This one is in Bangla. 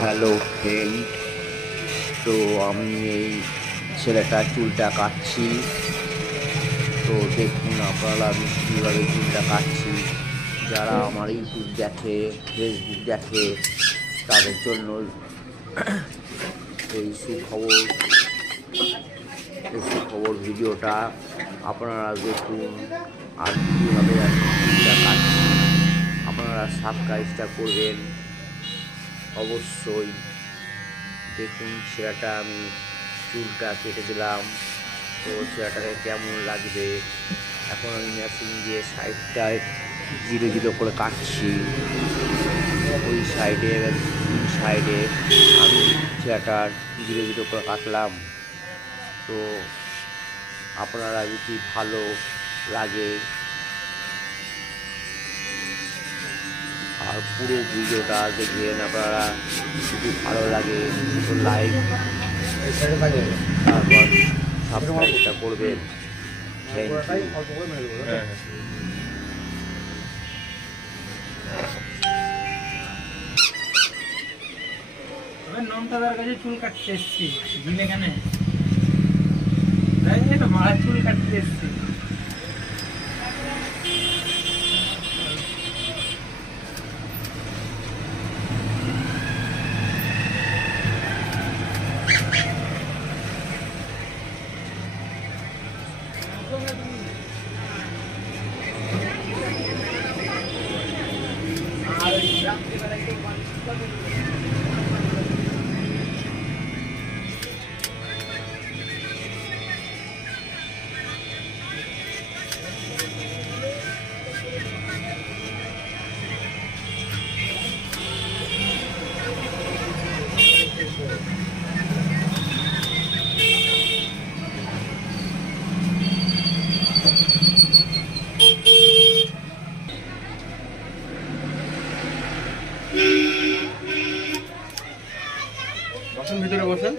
হ্যালো ফ্রেন্ড, তো আমি এই ছেলেটার চুলটা কাটছি। তো দেখুন আপনারা আমি কীভাবে চুলটা কাটছি। যারা আমার ইউটিউব দেখে, ফেসবুক দেখে, তাদের জন্য এই সুখবর ভিডিওটা আপনারা দেখুন। আর কীভাবে আমি চুলটা কাটছি আপনারা সাবস্ক্রাইবটা করবেন অবশ্যই। দেখুন ছেলেটা আমি চুলটা কেটে দিলাম, তো ছেলেটাকে কেমন লাগবে। এখন আমি মেশিন দিয়ে সাইডটায় জিরো জিরো করে কাটছি। ওই সাইডে আমি ছেলেটার জিরো জিরো করে কাটলাম। তো আপনারা যদি ভালো লাগে আর পুরো ভিডিওটা দেখবেন, আপনারা যদি ভালো লাগে তো লাইক তারপর সাবস্ক্রাইবটা করবেন। Thank you. নমতাদার কাছে চুল কাটতে এসছি, দিলে কেন মারা চুল কাটতে এসছি। বসেন ভিতরে বসেন।